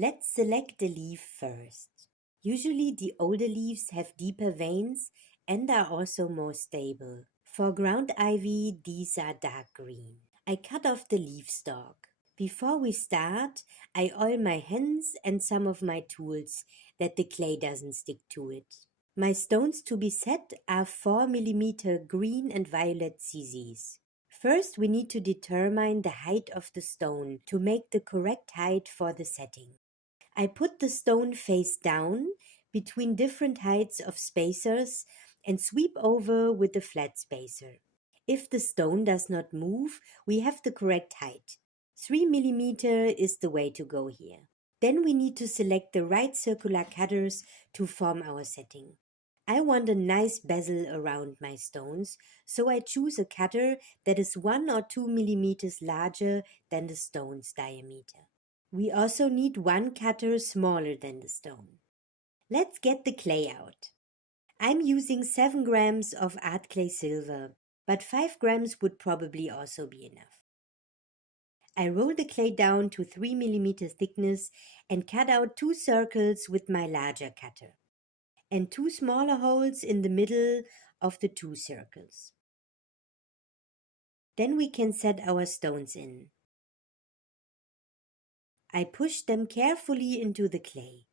Let's select the leaf first. Usually the older leaves have deeper veins and are also more stable. For ground ivy, these are dark green. I cut off the leaf stalk. Before we start, I oil my hands and some of my tools that the clay doesn't stick to it. My stones to be set are 4 mm green and violet CZs. First, we need to determine the height of the stone to make the correct height for the setting. I put the stone face down between different heights of spacers and sweep over with the flat spacer. If the stone does not move, we have the correct height. 3 mm is the way to go here. Then we need to select the right circular cutters to form our setting. I want a nice bezel around my stones, so I choose a cutter that is 1 or 2 millimeters larger than the stone's diameter. We also need one cutter smaller than the stone. Let's get the clay out. I'm using 7 grams of artclaysilver, but 5 grams would probably also be enough. I roll the clay down to 3 mm thickness and cut out 2 circles with my larger cutter, and 2 smaller holes in the middle of the 2 circles. Then we can set our stones in. I push them carefully into the clay.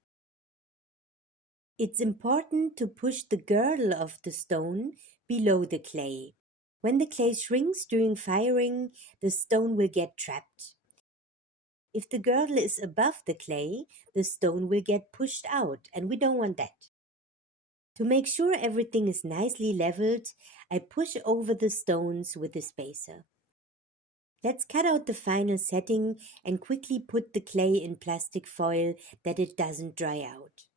It's important to push the girdle of the stone below the clay. When the clay shrinks during firing, the stone will get trapped. If the girdle is above the clay, the stone will get pushed out, and we don't want that. To make sure everything is nicely leveled, I push over the stones with a spacer. Let's cut out the final setting and quickly put the clay in plastic foil that it doesn't dry out.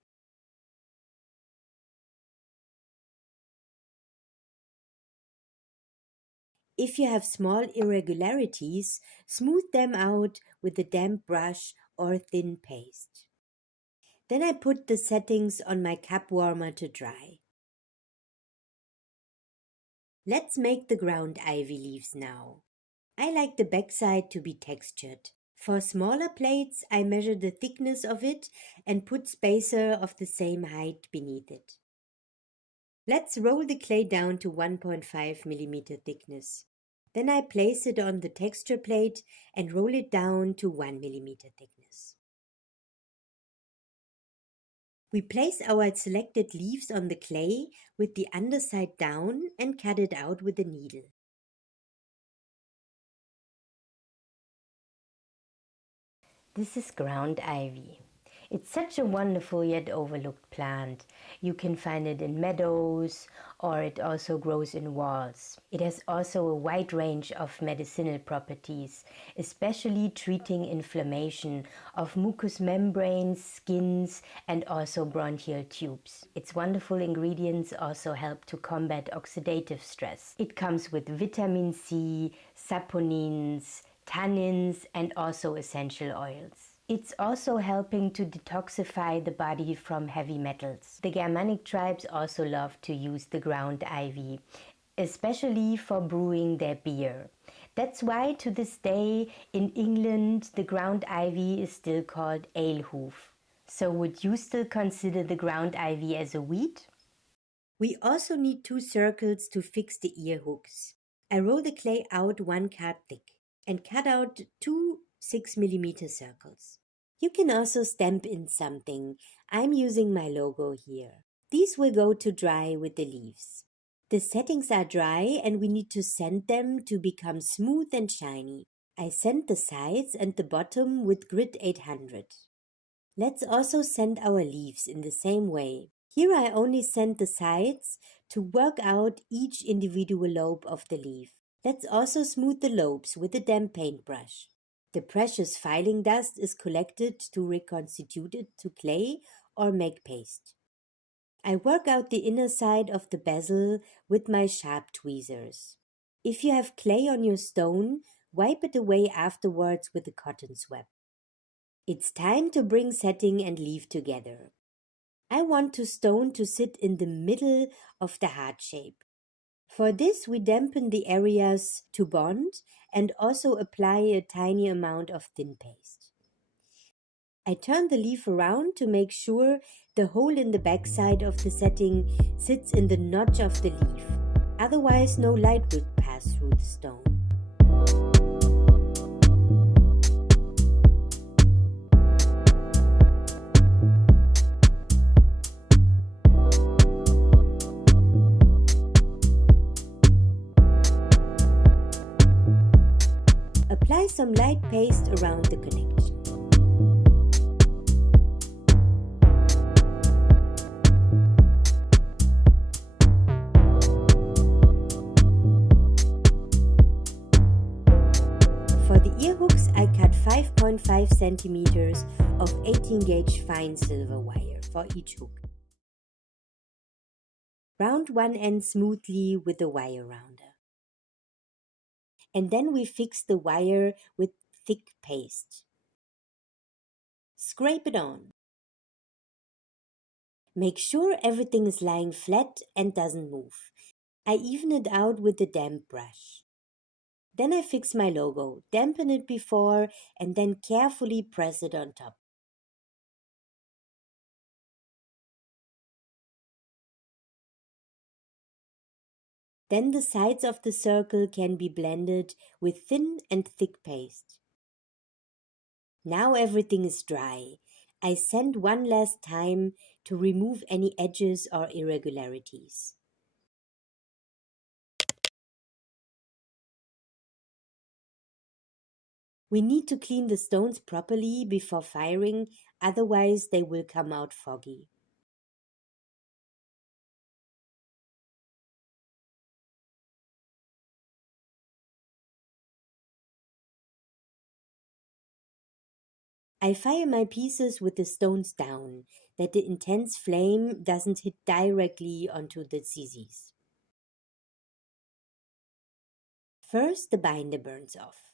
If you have small irregularities, smooth them out with a damp brush or thin paste. Then I put the settings on my cup warmer to dry. Let's make the ground ivy leaves now. I like the backside to be textured. For smaller plates, I measure the thickness of it and put spacer of the same height beneath it. Let's roll the clay down to 1.5 mm thickness. Then I place it on the texture plate and roll it down to 1 mm thickness. We place our selected leaves on the clay with the underside down and cut it out with a needle. This is ground ivy. It's such a wonderful yet overlooked plant. You can find it in meadows, or it also grows in walls. It has also a wide range of medicinal properties, especially treating inflammation of mucous membranes, skins, and also bronchial tubes. Its wonderful ingredients also help to combat oxidative stress. It comes with vitamin C, saponins, tannins, and also essential oils. It's also helping to detoxify the body from heavy metals. The Germanic tribes also love to use the ground ivy, especially for brewing their beer. That's why to this day in England the ground ivy is still called alehoof. So would you still consider the ground ivy as a weed? We also need 2 circles to fix the ear hooks. I roll the clay out 1 card thick and cut out 2 6 mm circles. You can also stamp in something. I'm using my logo here. These will go to dry with the leaves. The settings are dry and we need to sand them to become smooth and shiny. I sand the sides and the bottom with grit 800. Let's also sand our leaves in the same way. Here I only sand the sides to work out each individual lobe of the leaf. Let's also smooth the lobes with a damp paintbrush. The precious filing dust is collected to reconstitute it to clay or make paste. I work out the inner side of the bezel with my sharp tweezers. If you have clay on your stone, wipe it away afterwards with a cotton swab. It's time to bring setting and leaf together. I want the stone to sit in the middle of the heart shape. For this, we dampen the areas to bond and also apply a tiny amount of thin paste. I turn the leaf around to make sure the hole in the backside of the setting sits in the notch of the leaf. Otherwise, no light will pass through the stone. Apply some light paste around the connection. For the ear hooks, I cut 5.5 centimeters of 18 gauge fine silver wire for each hook. Round one end smoothly with a wire rounder. And then we fix the wire with thick paste. Scrape it on. Make sure everything is lying flat and doesn't move. I even it out with a damp brush. Then I fix my logo, dampen it before, and then carefully press it on top. Then the sides of the circle can be blended with thin and thick paste. Now everything is dry. I sand one last time to remove any edges or irregularities. We need to clean the stones properly before firing, otherwise they will come out foggy. I fire my pieces with the stones down, that the intense flame doesn't hit directly onto the scissors. First, the binder burns off.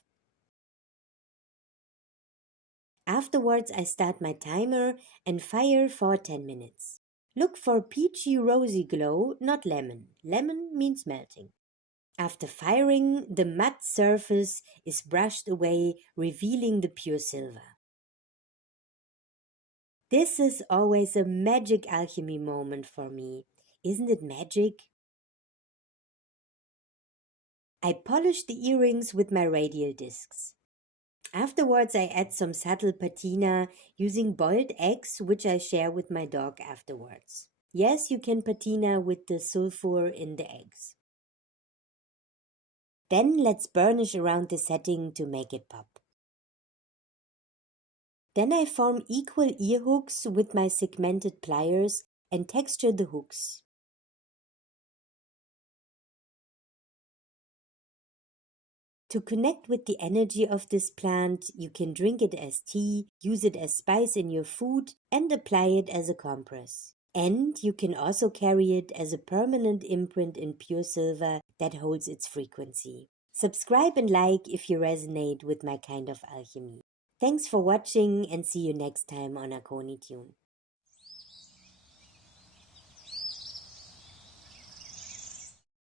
Afterwards, I start my timer and fire for 10 minutes. Look for peachy rosy glow, not lemon. Lemon means melting. After firing, the matte surface is brushed away, revealing the pure silver. This is always a magic alchemy moment for me. Isn't it magic? I polish the earrings with my radial discs. Afterwards, I add some subtle patina using boiled eggs, which I share with my dog afterwards. Yes, you can patina with the sulfur in the eggs. Then let's burnish around the setting to make it pop. Then I form equal ear hooks with my segmented pliers and texture the hooks. To connect with the energy of this plant, you can drink it as tea, use it as spice in your food, and apply it as a compress. And you can also carry it as a permanent imprint in pure silver that holds its frequency. Subscribe and like if you resonate with my kind of alchemy. Thanks for watching and see you next time on Aconitune.